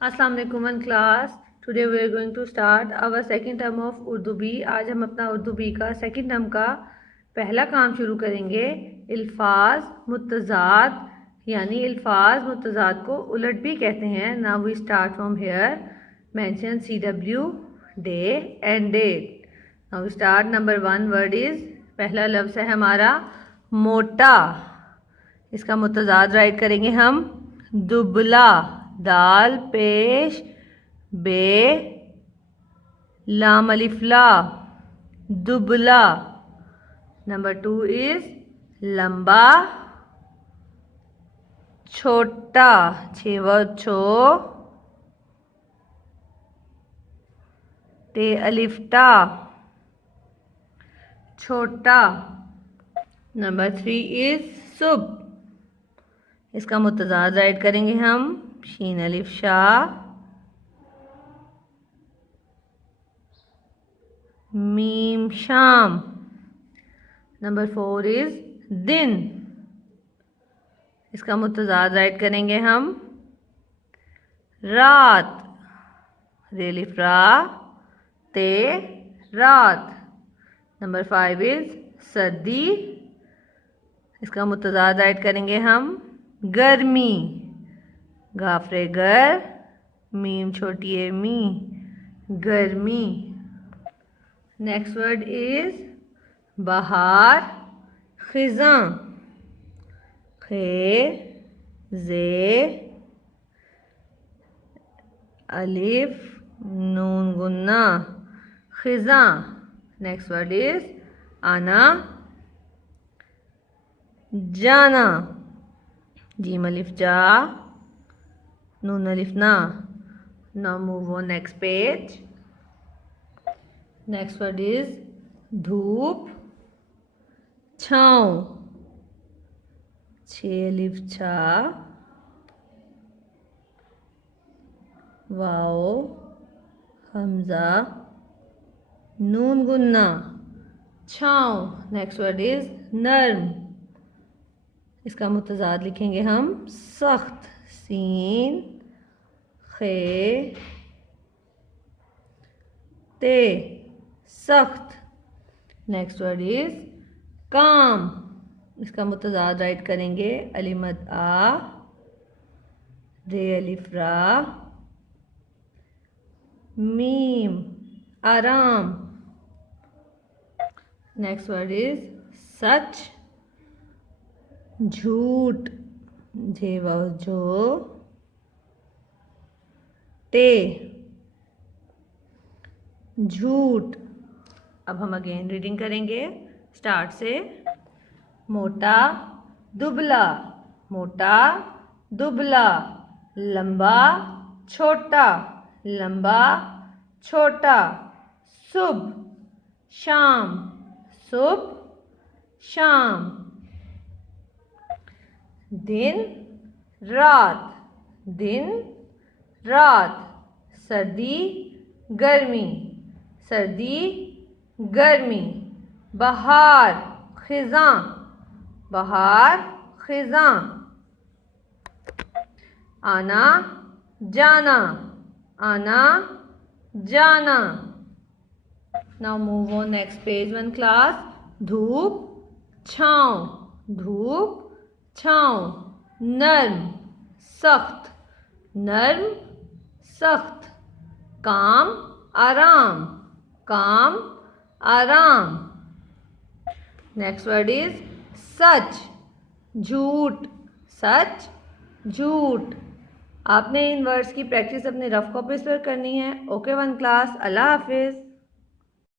अस्सलाम वालेकुम class. Today we are going to start our second term of Urdu B. आज हम अपना उर्दू बी का सेकंड टर्म का पहला काम शुरू करेंगे। अल्फाज मुतज़ाद यानी अल्फाज मुतज़ाद को उलट भी कहते हैं। Now we start from here. Mention CW day and date. Now we start. Number 1 word is, पहला लफ्ज़ है हमारा मोटा। इसका मुतज़ाद राइट करेंगे हम दुबला। दाल पेश बे लाम अलिफला दुबला। नंबर 2 इज लंबा छोटा। छो टे अलिफ्टा छोटा। नंबर 3 इज सुब। इसका मुतज़ाद राइट करेंगे हम शीन अलिफ शाह मीम शाम। नंबर 4 इज दिन। इसका मुतज़ाद राइट करेंगे हम रात। रेलिफ रा ते रात। नंबर 5 इज सर्दी। इसका मुतज़ाद राइट करेंगे हम गर्मी। गाफरे गर मीम छोटी ए मी गर्मी। नेक्स्ट वर्ड इज बहार खिज़ा। खे जे अलिफ नून गुन्ना खिज़ा। नेक्स्ट वर्ड इज आना जाना। जीम अलिफ जा नून अलिफ ना। Now move on next page. Next word is धूप छाँव। छे अलिफ छा वाओ हमजा नून गुन्ना छाँव। नेक्स्ट वर्ड इज नर्म। इसका मुतज़ाद लिखेंगे हम सख्त। सीन खे ते सख्त। नेक्स्ट वर्ड इज काम। इसका मुतज़ाद राइट करेंगे अलिमत आ रे अलिफ रा मीम आराम। नेक्स्ट वर्ड इज सच झूठ। झेवा जो ते झूठ। अब हम अगेन रीडिंग करेंगे स्टार्ट से। मोटा दुबला मोटा दुबला। लंबा छोटा लंबा छोटा। सुबह शाम सुबह शाम। दिन रात। सर्दी गर्मी सर्दी गर्मी। बहार खिज़ां आना जाना now move on next page 1 class. धूप छाँव नर्म सख्त। काम आराम। नेक्स्ट वर्ड इज सच झूठ। आपने इन वर्ड्स की प्रैक्टिस अपने रफ कॉपीज पर करनी है। ओके 1 क्लास, अल्लाह हाफिज़।